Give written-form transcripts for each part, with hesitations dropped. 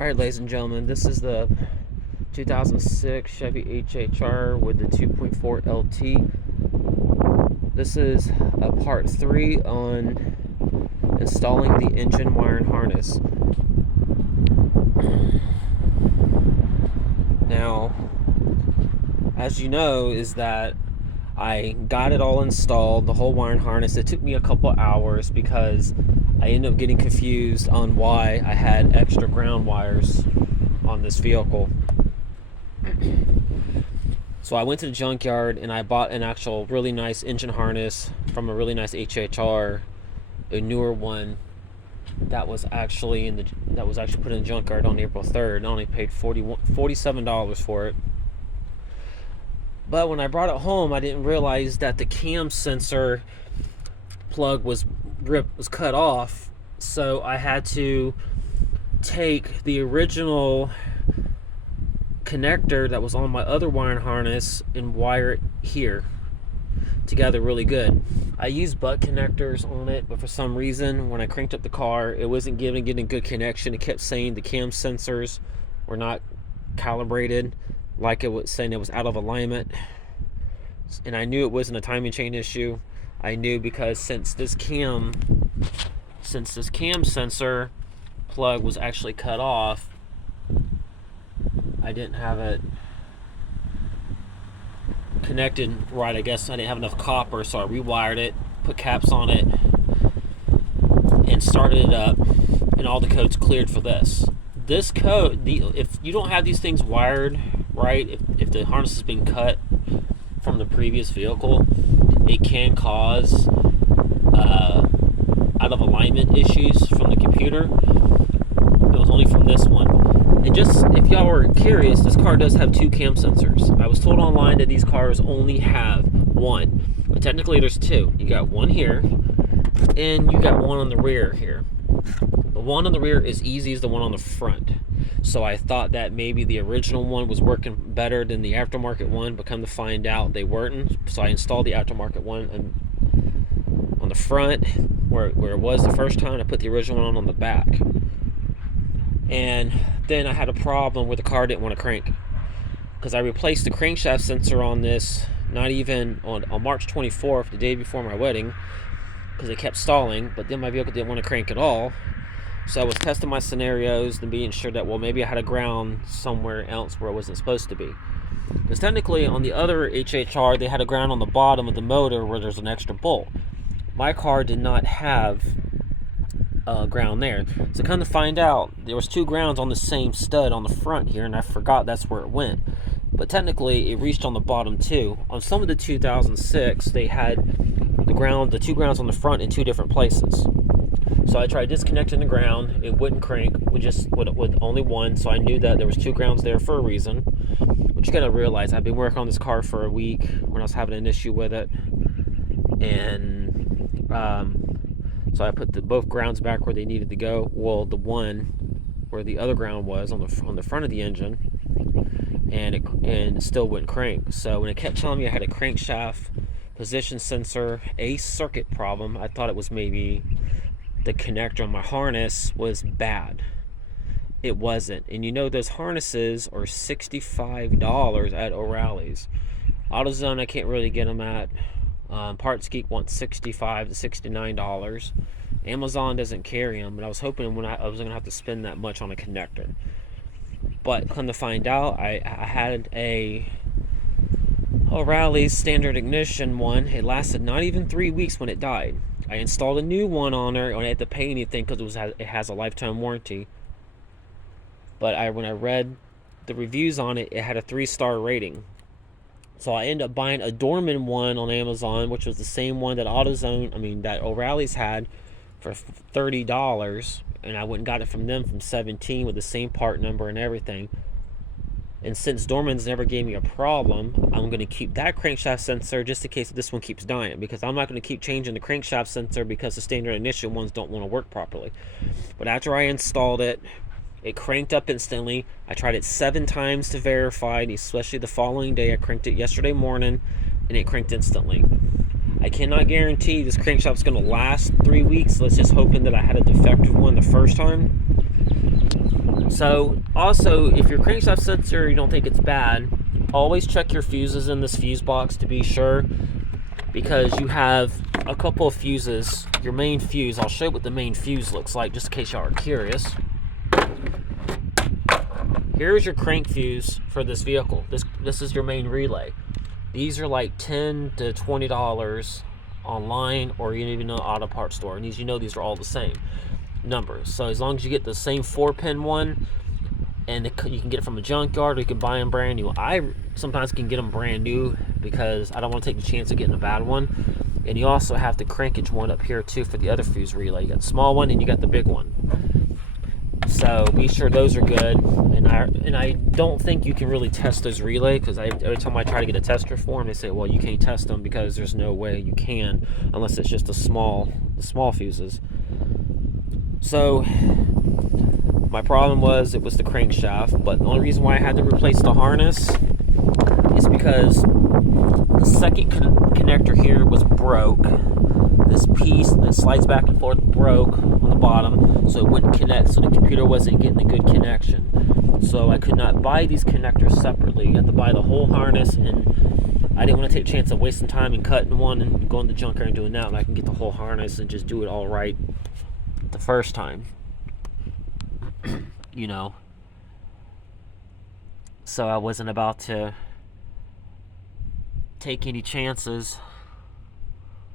Alright, ladies and gentlemen, this is the 2006 Chevy HHR with the 2.4 LT. This is a part 3 on installing the engine wire and harness. Now, as you know, is that I got it all installed, the whole wire and harness. It took me a couple hours because I ended up getting confused on why I had extra ground wires on this vehicle. So I went to the junkyard and I bought an actual really nice engine harness from a really nice HHR, a newer one that was actually put in the junkyard on April 3rd. I only paid $47 for it. But when I brought it home, I didn't realize that the cam sensor plug was cut off. So I had to take the original connector that was on my other wiring harness and wire it here together really good. I used butt connectors on it, but for some reason when I cranked up the car, it wasn't getting good connection. It kept saying the cam sensors were not calibrated, like it was saying it was out of alignment. And I knew it wasn't a timing chain issue. I knew because since this cam sensor plug was actually cut off, I didn't have it connected right. I guess I didn't have enough copper, so I rewired it, put caps on it, and started it up, and all the code's cleared for this. This code, if you don't have these things wired right, if the harness has been cut from the previous vehicle, it can cause out of alignment issues from the computer. It was only from this one. And just if y'all were curious, this car does have 2 cam sensors. I was told online that these cars only have 1, but technically there's 2. You got one here, and you got one on the rear here. The one on the rear is easy as the one on the front. So I thought that maybe the original one was working better than the aftermarket one, but come to find out they weren't. So I installed the aftermarket one on the front where it was the first time. I put the original one on the back. And then I had a problem where the car didn't want to crank, because I replaced the crankshaft sensor on this not even on March 24th, the day before my wedding, because it kept stalling. But then my vehicle didn't want to crank at all. So I was testing my scenarios and being sure that, well, maybe I had a ground somewhere else where it wasn't supposed to be. Because technically on the other HHR, they had a ground on the bottom of the motor where there's an extra bolt. My car did not have ground there. So come to find out, there was 2 grounds on the same stud on the front here, and I forgot that's where it went. But technically it reached on the bottom too. On some of the 2006, they had the 2 grounds on the front in 2 different places. So I tried disconnecting the ground. It wouldn't crank with only one. So I knew that there was 2 grounds there for a reason. But you gotta realize, I've been working on this car for a week when I was having an issue with it, and so I put both grounds back where they needed to go. Well, the one where the other ground was on the front of the engine, and it still wouldn't crank. So when it kept telling me I had a crankshaft position sensor circuit problem, I thought it was maybe the connector on my harness was bad. It wasn't. And you know, those harnesses are $65 at O'Reilly's. AutoZone, I can't really get them at. Parts Geek wants $65 to $69. Amazon doesn't carry them, but I was hoping I wasn't gonna have to spend that much on a connector. But come to find out, I had a O'Reilly's standard ignition one. It lasted not even 3 weeks when it died. I installed a new one on there, and I didn't have to pay anything because it has a lifetime warranty. But when I read the reviews on it, it had a 3-star rating. So I ended up buying a Dorman one on Amazon, which was the same one that that O'Reilly's had, for $30, and I went and got it from them from $17 with the same part number and everything. And since Dorman's never gave me a problem, I'm going to keep that crankshaft sensor just in case this one keeps dying, because I'm not going to keep changing the crankshaft sensor because the standard ignition ones don't want to work properly. But after I installed it, it cranked up instantly. I tried it 7 times to verify, especially the following day. I cranked it yesterday morning, and it cranked instantly. I cannot guarantee this crankshaft's going to last 3 weeks. Let's just hoping that I had a defective one the first time. So also, if your crankshaft sensor, you don't think it's bad, always check your fuses in this fuse box to be sure, because you have a couple of fuses. Your main fuse, I'll show you what the main fuse looks like just in case y'all are curious. Here's your crank fuse for this vehicle. This is your main relay. These are like $10 to $20 online, or even in an auto parts store, and these are all the same numbers. So as long as you get the same 4-pin one, and you can get it from a junkyard, or you can buy them brand new. I sometimes can get them brand new because I don't want to take the chance of getting a bad one. And you also have the crankage one up here too for the other fuse relay. You got the small one and you got the big one. So be sure those are good. And I don't think you can really test those relay, because every time I try to get a tester for them, they say, well, you can't test them because there's no way you can unless it's just the small fuses. So my problem was it was the crankshaft, but the only reason why I had to replace the harness is because the second connector here was broke. This piece that slides back and forth broke on the bottom, so it wouldn't connect, so the computer wasn't getting a good connection. So I could not buy these connectors separately. You have to buy the whole harness, and I didn't want to take a chance of wasting time and cutting one and going to the junkyard and doing that when I can get the whole harness and just do it all right the first time. So I wasn't about to take any chances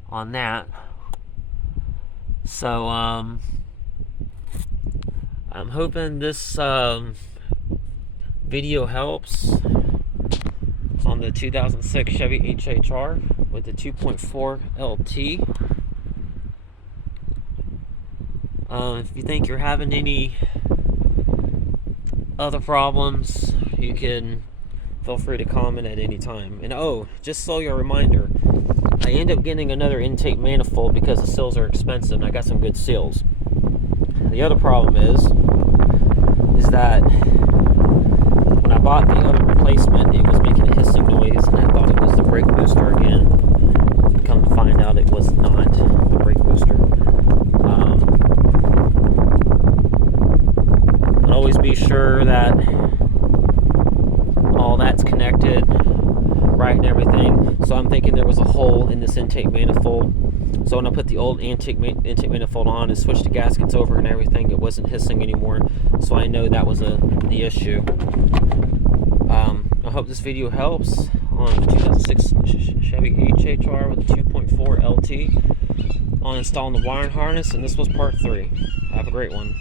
on that. So I'm hoping this video helps on the 2006 Chevy HHR with the 2.4 LT. If you think you're having any other problems, you can feel free to comment at any time. And just so you're a reminder, I end up getting another intake manifold because the seals are expensive, and I got some good seals. The other problem is that when I bought the other replacement, it was making a hissing noise, and I thought it was the brake booster again. Come to find out, it was not the brake booster. But always be sure that all that's connected right and everything. So I'm thinking there was a hole in this intake manifold. So when I put the old intake manifold on and switched the gaskets over and everything, it wasn't hissing anymore. So I know that was the issue. I hope this video helps on the 2006 Chevy HHR with the 2.4 LT on installing the wiring harness. And this was part 3. Have a great one.